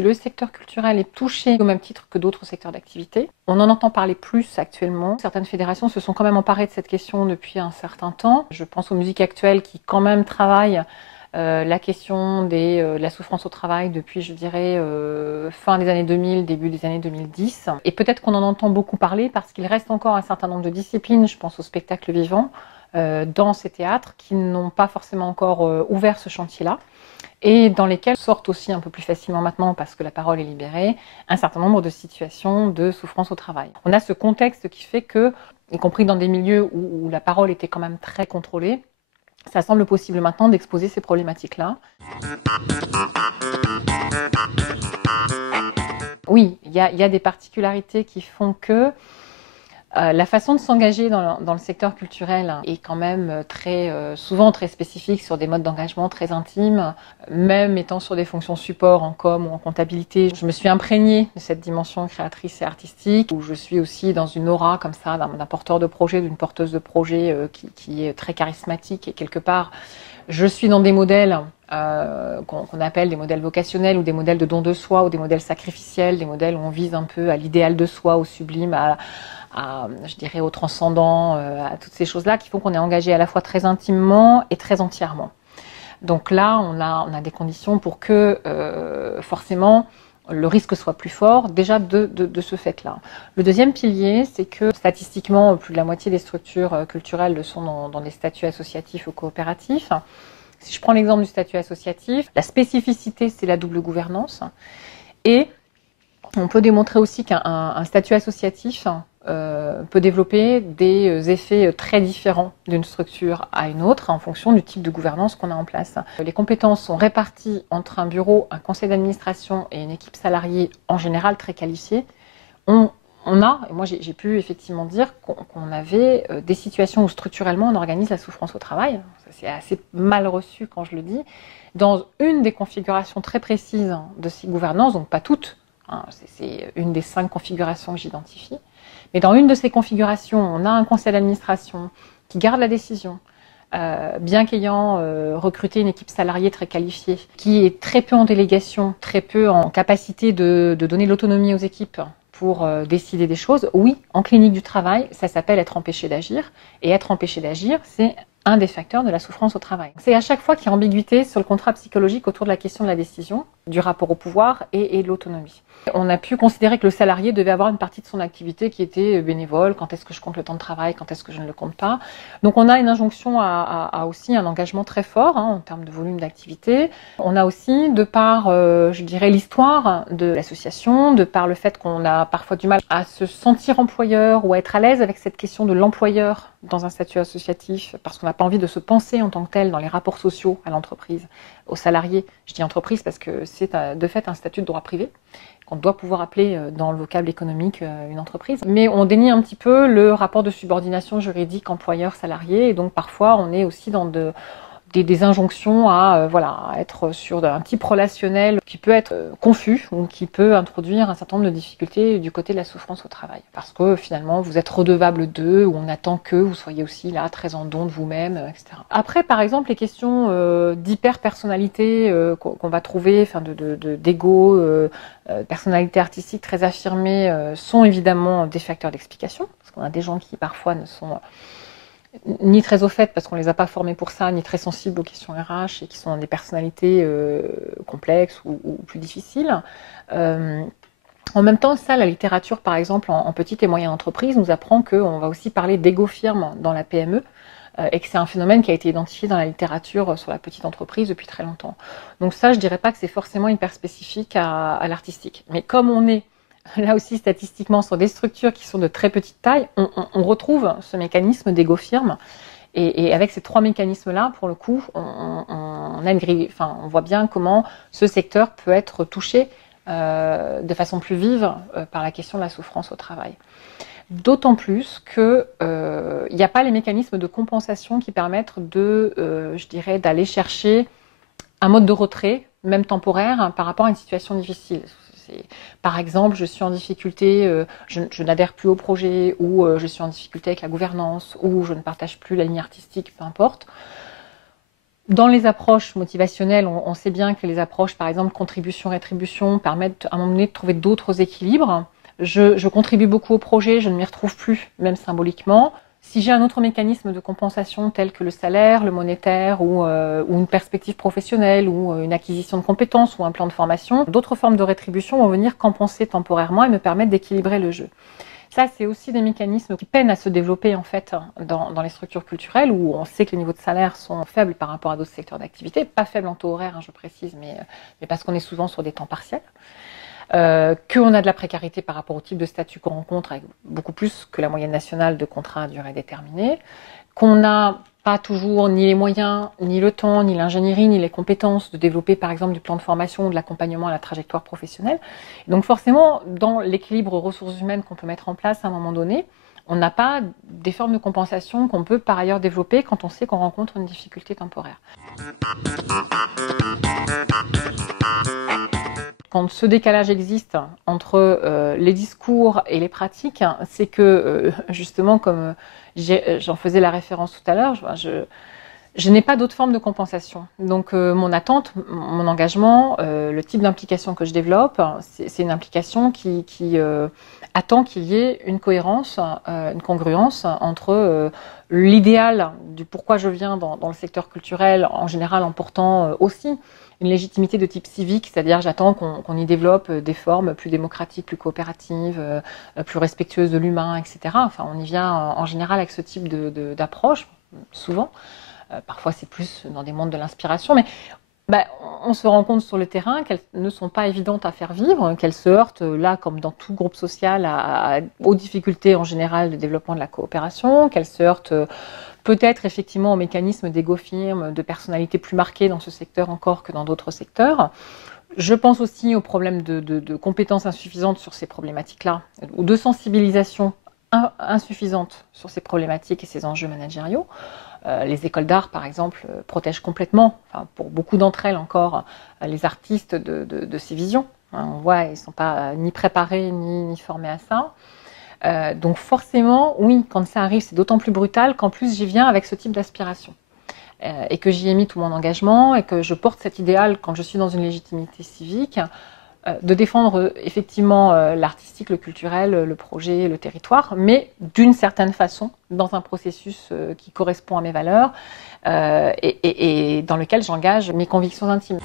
Le secteur culturel est touché au même titre que d'autres secteurs d'activité. On en entend parler plus actuellement. Certaines fédérations se sont quand même emparées de cette question depuis un certain temps. Je pense aux musiques actuelles qui quand même travaillent la question de la souffrance au travail depuis, je dirais, fin des années 2000, début des années 2010. Et peut-être qu'on en entend beaucoup parler parce qu'il reste encore un certain nombre de disciplines, je pense au spectacle vivant, dans ces théâtres qui n'ont pas forcément encore ouvert ce chantier-là et dans lesquels sortent aussi un peu plus facilement maintenant, parce que la parole est libérée, un certain nombre de situations de souffrance au travail. On a ce contexte qui fait que, y compris dans des milieux où la parole était quand même très contrôlée, ça semble possible maintenant d'exposer ces problématiques-là. Oui, il y a des particularités qui font que la façon de s'engager dans le secteur culturel est quand même souvent très spécifique sur des modes d'engagement très intimes, même étant sur des fonctions support en com ou en comptabilité. Je me suis imprégnée de cette dimension créatrice et artistique, où je suis aussi dans une aura comme ça, d'un porteur de projet, d'une porteuse de projet qui est très charismatique et quelque part, je suis dans des modèles qu'on appelle des modèles vocationnels ou des modèles de don de soi ou des modèles sacrificiels, des modèles où on vise un peu à l'idéal de soi, au sublime, je dirais, au transcendant, à toutes ces choses-là qui font qu'on est engagé à la fois très intimement et très entièrement. Donc là, on a des conditions pour que, forcément, le risque soit plus fort, déjà de ce fait-là. Le deuxième pilier, c'est que statistiquement, plus de la moitié des structures culturelles le sont dans des statuts associatifs ou coopératifs. Si je prends l'exemple du statut associatif, la spécificité, c'est la double gouvernance. Et on peut démontrer aussi qu'un statut associatif peut développer des effets très différents d'une structure à une autre en fonction du type de gouvernance qu'on a en place. Les compétences sont réparties entre un bureau, un conseil d'administration et une équipe salariée en général très qualifiée. Et moi j'ai pu effectivement dire qu'on avait des situations où structurellement on organise la souffrance au travail. C'est assez mal reçu quand je le dis. Dans une des configurations très précises de ces gouvernances, donc pas toutes, c'est une des 5 configurations que j'identifie. Mais dans une de ces configurations, on a un conseil d'administration qui garde la décision, bien qu'ayant recruté une équipe salariée très qualifiée, qui est très peu en délégation, très peu en capacité de donner l'autonomie aux équipes pour décider des choses. Oui, en clinique du travail, ça s'appelle être empêché d'agir. Et être empêché d'agir, c'est un des facteurs de la souffrance au travail. C'est à chaque fois qu'il y a ambiguïté sur le contrat psychologique autour de la question de la décision, du rapport au pouvoir et de l'autonomie. On a pu considérer que le salarié devait avoir une partie de son activité qui était bénévole, quand est-ce que je compte le temps de travail, quand est-ce que je ne le compte pas. Donc on a une injonction à aussi un engagement très fort en termes de volume d'activité. On a aussi, de par, je dirais, l'histoire de l'association, de par le fait qu'on a parfois du mal à se sentir employeur ou à être à l'aise avec cette question de l'employeur dans un statut associatif, parce qu'on n'a pas envie de se penser en tant que tel dans les rapports sociaux à l'entreprise, aux salariés. Je dis entreprise parce que c'est de fait un statut de droit privé, qu'on doit pouvoir appeler dans le vocable économique une entreprise. Mais on dénie un petit peu le rapport de subordination juridique employeur-salarié, et donc parfois on est aussi dans des injonctions à être sur un type relationnel qui peut être confus ou qui peut introduire un certain nombre de difficultés du côté de la souffrance au travail. Parce que finalement, vous êtes redevable d'eux ou on attend que vous soyez aussi là, très en don de vous-même, etc. Après, par exemple, les questions d'hyper-personnalité qu'on va trouver, d'ego, personnalité artistique très affirmée, sont évidemment des facteurs d'explication. Parce qu'on a des gens qui parfois ne sont ni très au fait parce qu'on les a pas formés pour ça, ni très sensibles aux questions RH et qui sont des personnalités complexes ou plus difficiles. En même temps, ça, la littérature, par exemple, en petite et moyenne entreprise, nous apprend qu'on va aussi parler d'égo-firme dans la PME et que c'est un phénomène qui a été identifié dans la littérature sur la petite entreprise depuis très longtemps. Donc ça, je dirais pas que c'est forcément hyper spécifique à l'artistique. Mais comme on est là aussi statistiquement sur des structures qui sont de très petite taille, on retrouve ce mécanisme d'égo-firme. Et avec ces 3 mécanismes-là, pour le coup, on voit bien comment ce secteur peut être touché de façon plus vive par la question de la souffrance au travail. D'autant plus qu'il n'y a pas les mécanismes de compensation qui permettent d'aller chercher un mode de retrait, même temporaire, par rapport à une situation difficile. Par exemple, je suis en difficulté, je n'adhère plus au projet, ou je suis en difficulté avec la gouvernance, ou je ne partage plus la ligne artistique, peu importe. Dans les approches motivationnelles, on sait bien que les approches, par exemple, contribution-rétribution, permettent à un moment donné de trouver d'autres équilibres. Je contribue beaucoup au projet, je ne m'y retrouve plus, même symboliquement. Si j'ai un autre mécanisme de compensation tel que le salaire, le monétaire ou une perspective professionnelle ou une acquisition de compétences ou un plan de formation, d'autres formes de rétribution vont venir compenser temporairement et me permettre d'équilibrer le jeu. Ça, c'est aussi des mécanismes qui peinent à se développer en fait dans les structures culturelles où on sait que les niveaux de salaire sont faibles par rapport à d'autres secteurs d'activité, pas faibles en taux horaire, hein, je précise, mais parce qu'on est souvent sur des temps partiels. Qu'on a de la précarité par rapport au type de statut qu'on rencontre, avec beaucoup plus que la moyenne nationale de contrats à durée déterminée, qu'on n'a pas toujours ni les moyens, ni le temps, ni l'ingénierie, ni les compétences de développer par exemple du plan de formation ou de l'accompagnement à la trajectoire professionnelle. Et donc forcément, dans l'équilibre ressources humaines qu'on peut mettre en place à un moment donné, on n'a pas des formes de compensation qu'on peut par ailleurs développer quand on sait qu'on rencontre une difficulté temporaire. Quand ce décalage existe entre les discours et les pratiques, c'est que justement, comme j'en faisais la référence tout à l'heure, je n'ai pas d'autre forme de compensation. Donc mon attente, mon engagement, le type d'implication que je développe, c'est une implication qui attend qu'il y ait une cohérence, une congruence entre l'idéal du pourquoi je viens dans le secteur culturel, en général en portant aussi une légitimité de type civique, c'est-à-dire j'attends qu'on y développe des formes plus démocratiques, plus coopératives, plus respectueuses de l'humain, etc. Enfin, on y vient en général avec ce type d'approche, souvent. Parfois, c'est plus dans des mondes de l'inspiration, mais on se rend compte sur le terrain qu'elles ne sont pas évidentes à faire vivre, qu'elles se heurtent, là, comme dans tout groupe social, aux difficultés en général de développement de la coopération, qu'elles se heurtent peut-être effectivement aux mécanismes d'égo-firme, de personnalités plus marquées dans ce secteur encore que dans d'autres secteurs. Je pense aussi aux problèmes de compétences insuffisantes sur ces problématiques-là, ou de sensibilisation insuffisante sur ces problématiques et ces enjeux managériaux. Les écoles d'art, par exemple, protègent complètement, enfin, pour beaucoup d'entre elles encore, les artistes de ces visions. On voit, ils ne sont pas ni préparés ni formés à ça. Donc forcément, oui, quand ça arrive, c'est d'autant plus brutal qu'en plus j'y viens avec ce type d'aspiration. Et que j'y ai mis tout mon engagement et que je porte cet idéal quand je suis dans une légitimité civique, de défendre effectivement l'artistique, le culturel, le projet, le territoire, mais d'une certaine façon, dans un processus qui correspond à mes valeurs et dans lequel j'engage mes convictions intimes.